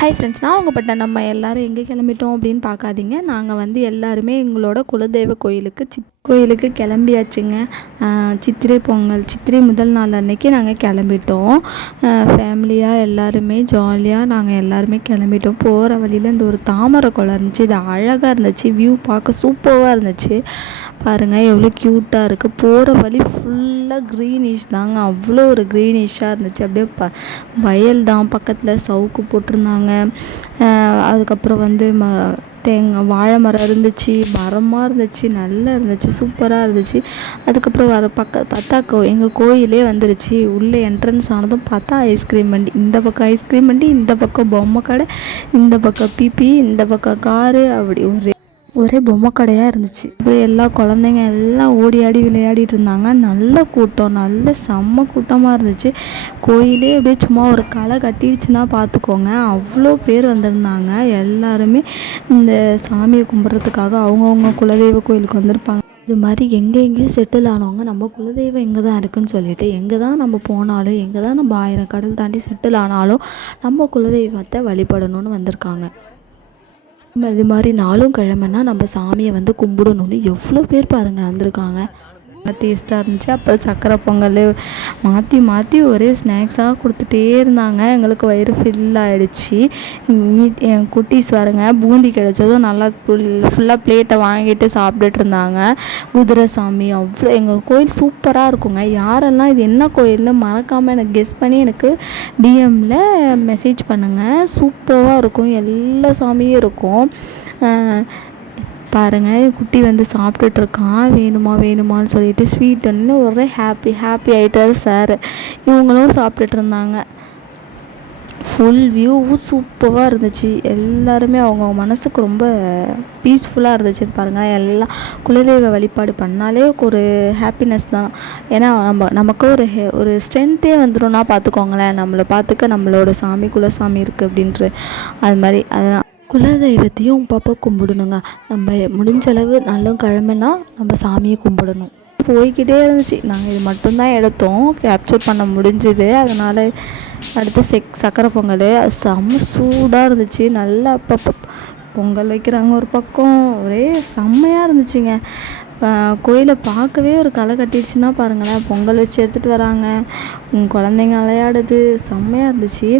Hi friends, நான் உங்கள்கிட்ட நம்ம எல்லோரும் எங்கே கிளம்பிட்டோம் அப்படின்னு பார்க்காதீங்க. நாங்கள் வந்து எல்லாருமே எங்களோட குலதெய்வ கோயிலுக்கு கிளம்பியாச்சுங்க. சித்திரை பொங்கல், சித்திரை முதல் நாள் அன்றைக்கி நாங்கள் கிளம்பிட்டோம். ஃபேமிலியாக எல்லாருமே ஜாலியாக நாங்கள் எல்லாருமே கிளம்பிட்டோம். போகிற வழியில் இந்த ஒரு தாமரை குளம் இருந்துச்சு. இது அழகாக இருந்துச்சு, வியூ பார்க்க சூப்பராக இருந்துச்சு. பாருங்கள் எவ்வளோ க்யூட்டாக இருக்குது. போகிற வழி ஃபுல்லாக க்ரீனிஷ் தாங்க, அவ்வளோ ஒரு க்ரீனிஷாக இருந்துச்சு. அப்படியே வயல் தான், பக்கத்தில் சவுக்கு போட்டிருந்தாங்க. அதுக்கப்புறம் வந்து தேங்காய் வாழை மரம் இருந்துச்சு, மரமாக இருந்துச்சு, நல்லா இருந்துச்சு, சூப்பராக இருந்துச்சு. அதுக்கப்புறம் பார்த்தா எங்கள் கோயிலே வந்துருச்சு. உள்ளே என்ட்ரன்ஸ் ஆனதும் பார்த்தா ஐஸ்கிரீம் வண்டி, இந்த பக்கம் ஐஸ்கிரீம் வண்டி, இந்த பக்கம் பொம்மை கடை, இந்த பக்கம் பிபி, இந்த பக்கம் காரு, அப்படி ஒரே பொம்மை கடையாக இருந்துச்சு. அப்புறம் எல்லா குழந்தைங்க எல்லாம் ஓடி ஆடி விளையாடிட்டு இருந்தாங்க. நல்ல கூட்டம், நல்ல செம்ம கூட்டமாக இருந்துச்சு. கோயிலே அப்படியே சும்மா ஒரு களை கட்டிடுச்சுன்னா பார்த்துக்கோங்க, அவ்வளோ பேர் வந்திருந்தாங்க. எல்லாருமே இந்த சாமியை கும்பிட்றதுக்காக அவங்கவுங்க குலதெய்வ கோயிலுக்கு வந்திருப்பாங்க. இது மாதிரி எங்கேயும் செட்டில் ஆனவங்க நம்ம குலதெய்வம் எங்கே தான் இருக்குதுன்னு சொல்லிட்டு, எங்கே தான் நம்ம போனாலும், எங்கே தான் நம்ம 1000 கடல் தாண்டி செட்டில் ஆனாலும் நம்ம குலதெய்வத்தை வழிபடணும்னு வந்திருக்காங்க. இது மாதிரி நாளும் கிழமைன்னா நம்ம சாமியை வந்து கும்பிடணும்னு எவ்வளோ பேர் பாருங்கள் வந்திருக்காங்க. டேஸ்ட்டாக இருந்துச்சு. அப்புறம் சக்கரை பொங்கல் மாற்றி மாற்றி ஒரே ஸ்நாக்ஸாக கொடுத்துட்டே இருந்தாங்க. எங்களுக்கு வயிறு ஃபில் ஆகிடுச்சு. என் குட்டீஸ் வரங்க பூந்தி கிடைச்சதும் நல்லா ஃபுல்லாக பிளேட்டை வாங்கிட்டு சாப்பிட்டுட்டு இருந்தாங்க. குதிரை சாமி அவ்வளோ, எங்கள் கோயில் சூப்பராக இருக்குங்க. யாரெல்லாம் இது என்ன கோயில்னு மறக்காமல் எனக்கு கெஸ் பண்ணி எனக்கு டிஎம்மில் மெசேஜ் பண்ணுங்கள். சூப்பராக இருக்கும், எல்லா சாமியும் இருக்கும். பாருங்கள் குட்டி வந்து சாப்பிட்டுட்ருக்கான். வேணுமான்னு சொல்லிட்டு ஸ்வீட்டுன்னு ஒரே ஹாப்பி ஆகிட்டார் சார். இவங்களும் சாப்பிட்டுட்டு இருந்தாங்க. ஃபுல் வியூவும் சூப்பராக இருந்துச்சு. எல்லாருமே அவங்க மனசுக்கு ரொம்ப பீஸ்ஃபுல்லாக இருந்துச்சுன்னு பாருங்கள். எல்லாம் குலதெய்வ வழிபாடு பண்ணாலே ஒரு ஹாப்பினஸ் தான். ஏன்னா நமக்கு ஒரு ஸ்ட்ரென்த்தே வந்துடும்னா பார்த்துக்கோங்களேன். நம்மளை பார்த்துக்க நம்மளோட சாமி குலசாமி இருக்குது அப்படின்ட்டு. அது மாதிரி அதெல்லாம் குலதெய்வத்தையும் பாப்பா கும்பிடணுங்க. நம்ம முடிஞ்சளவு நல்ல கிழமைனா நம்ம சாமியை கும்பிடணும். போய்கிட்டே இருந்துச்சு. நாங்கள் இது மட்டும்தான் எடுத்தோம், கேப்சர் பண்ண முடிஞ்சுது. அதனால் அடுத்து சக்கரை பொங்கல் செம்ம சூடாக இருந்துச்சு. நல்லா பொங்கல் வைக்கிறாங்க ஒரு பக்கம், ஒரே செம்மையாக இருந்துச்சுங்க. கோயிலை பார்க்கவே ஒரு களை கட்டிடுச்சுன்னா பாருங்களேன். பொங்கல் வச்சு எடுத்துகிட்டு வராங்க, குழந்தைங்க விளையாடுது, செம்மையாக இருந்துச்சு.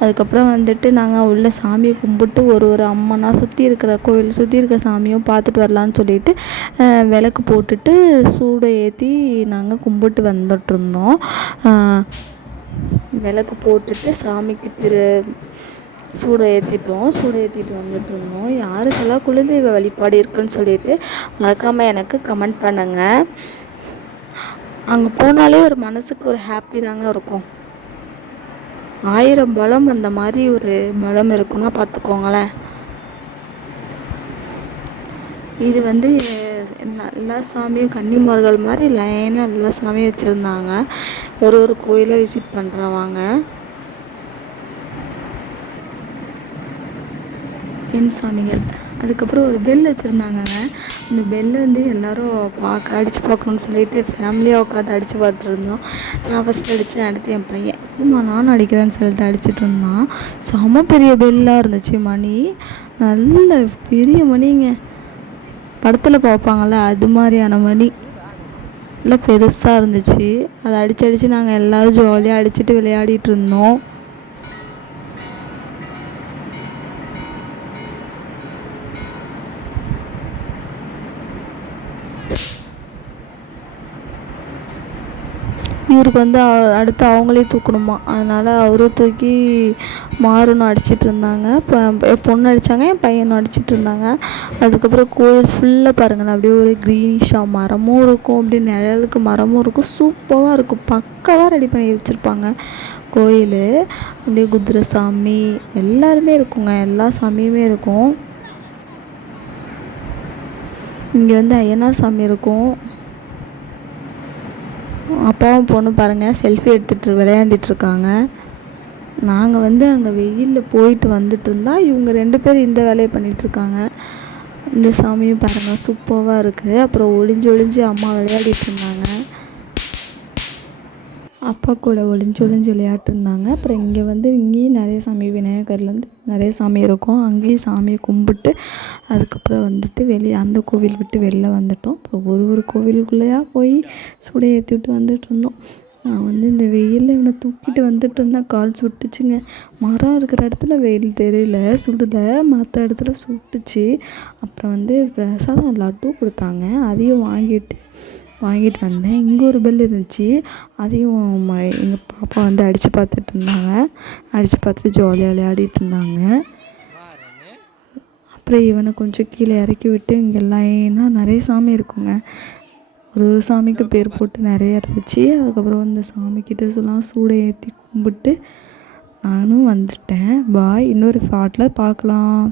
அதுக்கப்புறம் வந்துட்டு நாங்கள் உள்ள சாமியை கும்பிட்டு ஒரு அம்மனா சுற்றி இருக்க சாமியும் பார்த்துட்டு வரலான்னு சொல்லிட்டு விளக்கு போட்டுட்டு சூடை ஏற்றி நாங்கள் கும்பிட்டு வந்துட்டுருந்தோம். விளக்கு போட்டுட்டு சாமிக்கு சூடை ஏற்றிட்டு வந்துட்டு இருந்தோம். யாருக்கெல்லாம் குலதெய்வ வழிபாடு இருக்குன்னு சொல்லிட்டு மறக்காமல் எனக்கு கமெண்ட் பண்ணுங்கள். அங்கே போனாலே ஒரு மனசுக்கு ஒரு ஹாப்பி தாங்க இருக்கும். 1000 பலம் அந்த மாதிரி ஒரு பலம் இருக்குன்னா பார்த்துக்கோங்களேன். இது வந்து எல்லா சாமியும் கன்னிமார்கள் மாதிரி லைனாக எல்லா சாமியும் வச்சுருந்தாங்க. ஒரு கோயிலை விசிட் பண்ணுறவாங்க. பெண் சாமிகள். அதுக்கப்புறம் ஒரு பெல் வச்சுருந்தாங்கங்க. அந்த பெல் வந்து எல்லோரும் அடித்து பார்க்கணுன்னு சொல்லிட்டு ஃபேமிலியாக உட்காந்து அடித்து பார்த்துருந்தோம். நான் ஃபஸ்ட்டு அடித்தேன், அடுத்து என் பையன் நானும் அடிக்கிறேன்னு சொல்லிட்டு அடிச்சுட்டு இருந்தான். செம்ம பெரிய பெல்லாக இருந்துச்சு. மணி நல்ல பெரிய மணிங்க, படத்தில் பார்ப்பாங்கள்ல அது மாதிரியான மணி, நல்லா பெருசாக இருந்துச்சு. அதை அடித்து நாங்கள் எல்லோரும் ஜாலியாக அடிச்சுட்டு விளையாடிட்டு இருந்தோம். இவருக்கு வந்து அடுத்து அவங்களே தூக்கணுமா, அதனால் அவரும் தூக்கி மாறுன்னு அடிச்சிட்டு இருந்தாங்க. என் பொண்ணு அடித்தாங்க, என் பையனும் அடிச்சிட்டு இருந்தாங்க. அதுக்கப்புறம் கோயில் ஃபுல்லாக பாருங்களேன், அப்படியே ஒரு க்ரீனிஷாக மரமும் இருக்கும், அப்படியே நிழலுக்கு மரமும் இருக்கும், சூப்பராக இருக்கும். பக்காவாக ரெடி பண்ணி வச்சுருப்பாங்க கோயில். அப்படியே குதிரை சாமி எல்லாருமே இருக்குங்க, எல்லா சாமியுமே இருக்கும். இங்கே வந்து ஐயனார் சாமி இருக்கும். அப்பாவும் பொண்ணு பாருங்கள் செல்ஃபி எடுத்துகிட்டு விளையாண்டுட்ருக்காங்க. நாங்கள் வந்து அங்கே வெயிலில் போயிட்டு வந்துட்டு இருந்தால் இவங்க 2 பேர் இந்த வேலையை பண்ணிகிட்ருக்காங்க. இந்த சாமியும் பாருங்கள் சூப்பராக இருக்குது. அப்புறம் ஒளிஞ்சு அம்மா விளையாடிட்டு இருந்தாங்க. அப்பா கூட ஒளிஞ்சு ஒளிஞ்சு விளையாட்டுருந்தாங்க. அப்புறம் இங்கே வந்து இங்கேயும் நிறைய சாமி விநாயகர்லேருந்து நிறைய சாமி இருக்கும். அங்கேயும் சாமியை கும்பிட்டு அதுக்கப்புறம் வந்துட்டு வெளியே அந்த கோவில் விட்டு வெளில வந்துட்டோம். அப்புறம் ஒரு கோவிலுக்குள்ளேயா போய் சூடை ஏற்றிவிட்டு வந்துட்டுருந்தோம். நான் வந்து இந்த வெயிலில் இவனை தூக்கிட்டு வந்துட்டு இருந்தேன். கால் சுட்டுச்சுங்க. மரம் இருக்கிற இடத்துல வெயில் தெரியல, சுடலை, மற்ற இடத்துல சுட்டுச்சு. அப்புறம் வந்து பிரசாதம் லட்டு கொடுத்தாங்க, அதையும் வாங்கிட்டு வந்தேன். இங்கே ஒரு பெல் இருந்துச்சு, அதையும் எங்கள் பாப்பா வந்து அடித்து பார்த்துட்டு இருந்தாங்க. அடித்து பார்த்துட்டு ஜாலியாக விளையாடிட்டு இருந்தாங்க. அப்புறம் இவனை கொஞ்சம் கீழே இறக்கி விட்டு இங்கே லைனாக நிறைய சாமி இருக்குங்க. ஒரு சாமிக்கு பேர் போட்டு நிறைய இருந்துச்சு. அதுக்கப்புறம் இந்த சாமிக்கிட்ட சொல்லலாம் சூடை ஏற்றி கும்பிட்டு நானும் வந்துட்டேன். பாய், இன்னொரு பாட்டில் பார்க்கலாம்.